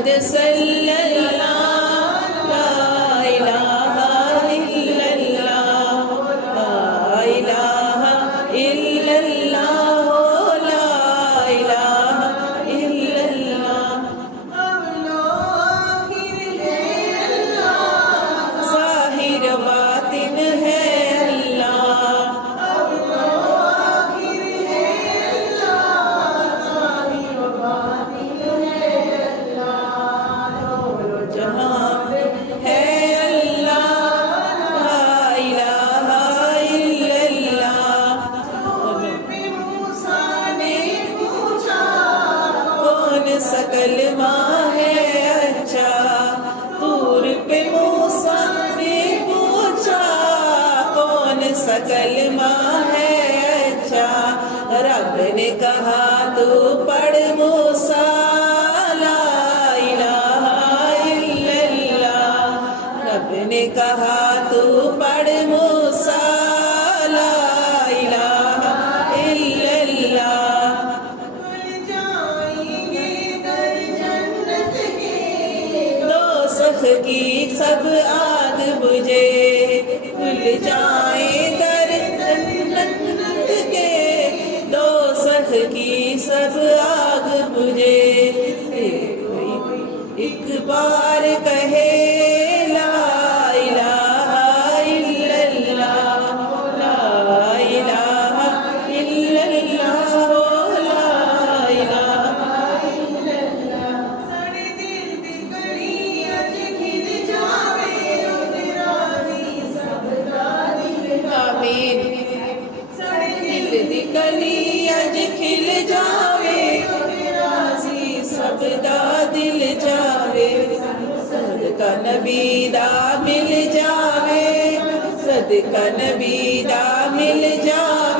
मोहम्मद सल्लल्लाहु ला इलाहा इल्लल्लाह ला इलाहा इल्लल्लाह ला इलाहा इल्लल्लाह ज़ाहिर बातिन है सकल माँ है अच्छा तूर पे मूसा ने पूछा कौन सकल माँ है अच्छा रब ने कहा तू पढ़ मूसा ला इलाहा इल्लल्लाह रब ने कहा तू पढ़ मूसा ला इलाहा इल्लल्लाह की सब आग बुझे खुल जाए दर जन्नत के दोज़ख की सब आग बुझे कोई एक बार कहे ला इलाहा इल्लल्लाह ला इलाहा इल्लल्लाह ला इलाहा कली अज खिल जावे राज़ी सब दा दिल जावे सदका नबी दा मिल जावे सदका नबी दा मिल जावे।